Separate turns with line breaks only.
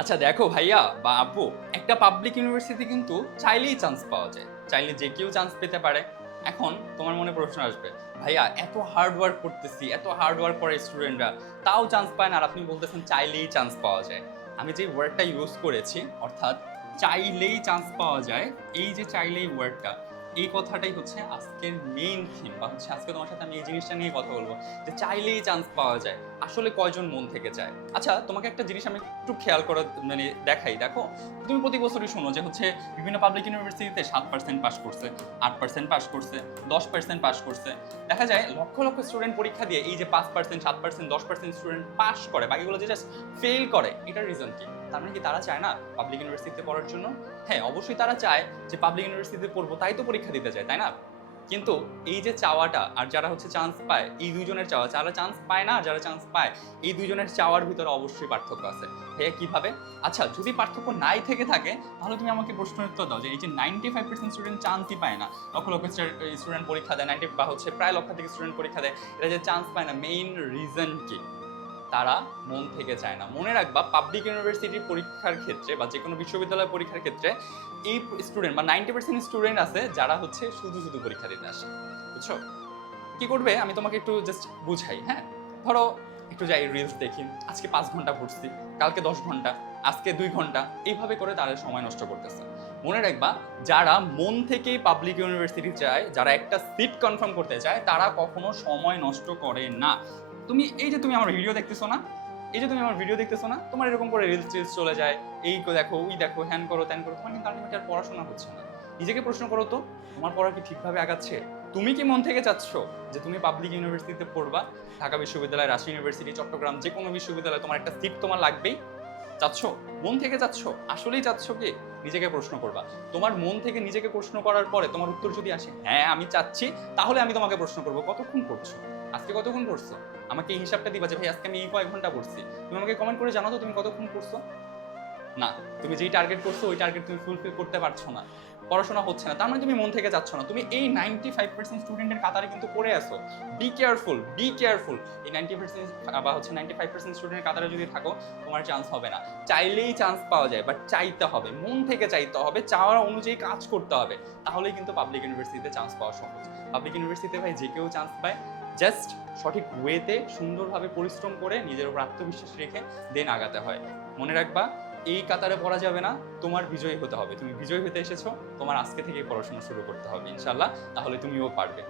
আচ্ছা দেখো ভাইয়া বা আপু একটা পাবলিক ইউনিভার্সিটি কিন্তু চাইলেই চান্স পাওয়া যায়। চাইলে যে কেউ চান্স পেতে পারে। এখন তোমার মনে প্রশ্ন আসবে, ভাইয়া, এত হার্ড ওয়ার্ক করতেছি, এত হার্ড ওয়ার্ক করে স্টুডেন্টরা তাও চান্স পায় না। আর আপনি বলতেছেন, চাইলেই চান্স পাওয়া যায়। আমি যে ওয়ার্ডটা ইউজ করেছি, অর্থাৎ চাইলেই চান্স পাওয়া যায়, এই যে চাইলেই ওয়ার্ডটা এই কথাটাই হচ্ছে আজকের মেইন থিম বা হচ্ছে আজকে তোমার সাথে আমি এই জিনিসটা নিয়ে কথা বলব, যে চাইলেই চান্স পাওয়া যায়, আসলে কয়জন মন থেকে চায় আচ্ছা তোমাকে একটা জিনিস আমি একটু খেয়াল করে মানে দেখাই, দেখো, তুমি প্রতি বছরই শোনো যে হচ্ছে বিভিন্ন পাবলিক ইউনিভার্সিটিতে সাত পার্সেন্ট পাস করছে, আট পার্সেন্ট পাস করছে, দশ পার্সেন্ট পাস করছে। দেখা যায় লক্ষ লক্ষ স্টুডেন্ট পরীক্ষা দিয়ে এই যে পাঁচ পার্সেন্ট সাত পার্সেন্ট দশ পার্সেন্ট স্টুডেন্ট পাস করে, বাকিগুলো যে জাস্ট ফেল করে, এটার রিজন কি? তার মানে কি তারা চায় না পাবলিক ইউনিভার্সিটিতে পড়ার জন্য? হ্যাঁ অবশ্যই তারা চায় যে পাবলিক ইউনিভার্সিটিতে পড়ব, তাই তো পরীক্ষা দিতে চায় তাই না? কিন্তু এই যে চাওয়াটা, আর যারা হচ্ছে চান্স পায়, এই দুইজনের চাওয়া, যারা চান্স পায় না আর যারা চান্স পায়, এই দুইজনের চাওয়ার ভিতরে অবশ্যই পার্থক্য আছে। হ্যাঁ কীভাবে? আচ্ছা যদি পার্থক্য নাই থেকে থাকে, তাহলে তুমি আমাকে প্রশ্ন উত্তর দাও যে এই যে নাইনটি ফাইভ পার্সেন্ট স্টুডেন্ট চান্সই পায় না লক্ষ লক্ষ স্টুডেন্ট পরীক্ষা দেয় নাইনটি বা হচ্ছে প্রায় লক্ষাধিক স্টুডেন্ট পরীক্ষা দেয় এটা যে চান্স পায় না মেইন রিজন কি? তারা মন থেকে চায় না। মনে রাখবা পাবলিক ইউনিভার্সিটির পরীক্ষার ক্ষেত্রে বা যে কোনো বিশ্ববিদ্যালয় পরীক্ষার ক্ষেত্রে এই স্টুডেন্ট বা নাইনটি পার্সেন্ট স্টুডেন্ট আছে যারা হচ্ছে শুধু শুধু পরীক্ষা দিতে আসে। বুঝছ? কি করবে? আমি তোমাকে একটু জাস্ট বুঝাই হ্যাঁ? ধরো, একটু যাই রিলস দেখি। আজকে পাঁচ ঘণ্টা পড়ছি, কালকে দশ ঘণ্টা, আজকে দুই ঘণ্টা, এইভাবে করে তারা সময় নষ্ট করতেছে। মনে রাখবা, যারা মন থেকেই পাবলিক ইউনিভার্সিটি চায়, যারা একটা সিট কনফার্ম করতে চায়, তারা কখনো সময় নষ্ট করে না। তুমি এই যে তুমি আমার ভিডিও দেখতেছো না, এই যে তুমি আমার ভিডিও দেখতেছো না, তোমার এরকম করে রিলস টিলস চলে যায়, এই দেখো, ওই দেখো, হ্যান করো, ত্যান করো, তোমার কিন্তু আর পড়াশোনা হচ্ছে না। নিজেকে প্রশ্ন করো তো, তোমার পড়া কি ঠিকভাবে আগাচ্ছে? তুমি কি মন থেকে চাচ্ছ যে তুমি পাবলিক ইউনিভার্সিটিতে পড়বা, ঢাকা বিশ্ববিদ্যালয়, রাজশাহী ইউনিভার্সিটি চট্টগ্রাম যে কোনো বিশ্ববিদ্যালয়ে তোমার একটা সিট তোমার লাগবেই? চাচ্ছ? মন থেকে চাচ্ছ? আসলেই চাচ্ছ কি? নিজেকে প্রশ্ন করবা। তোমার মন থেকে নিজেকে প্রশ্ন করার পরে তোমার উত্তর যদি আসে হ্যাঁ আমি চাচ্ছি, তাহলে আমি তোমাকে প্রশ্ন করব, কতক্ষণ করছ? আজকে কতক্ষণ করছ আমাকে এই হিসাবটা দিবা যে, ভাই, আজকে আমি এই কয়েক ঘণ্টা পড়ছি। তুমি আমাকে কমেন্ট করে জানাও তো তুমি কতক্ষণ করছ না, তুমি যেই টার্গেট করছ, ওই টার্গেট তুমি ফুলফিল করতে পারছ না। পড়াশোনা হচ্ছে না। তার মানে তুমি মন থেকে যাচ্ছ না। তুমি এই নাইনটি ফাইভ পার্সেন্ট স্টুডেন্টের কাতারে কিন্তু পড়ে আসো বি কেয়ারফুল বি কেয়ারফুল এই নাইনটি পার্সেন্ট বা হচ্ছে নাইনটি ফাইভ পার্সেন্ট স্টুডেন্টের কাতারে যদি থাকো, তোমার চান্স হবে না। চাইলেই চান্স পাওয়া যায় বাট চাইতে হবে। মন থেকে চাইতে হবে চাওয়ার অনুযায়ী কাজ করতে হবে। তাহলেই কিন্তু পাবলিক ইউনিভার্সিটিতে চান্স পাওয়া সহজ। পাবলিক ইউনিভার্সিটিতে ভাই, যে কেউ চান্স পায়। জাস্ট সঠিক ওয়েতে সুন্দরভাবে পরিশ্রম করে নিজের উপর আত্মবিশ্বাস রেখে দেন আগাতে হয়। মনে রাখবা, এই কাতারে পড়া যাবে না, তোমার বিজয়ী হতে হবে। তুমি বিজয়ী হতে এসেছ, তোমার আজকে থেকে পড়াশোনা শুরু করতে হবে ইনশাল্লাহ তাহলে তুমিও পারবে।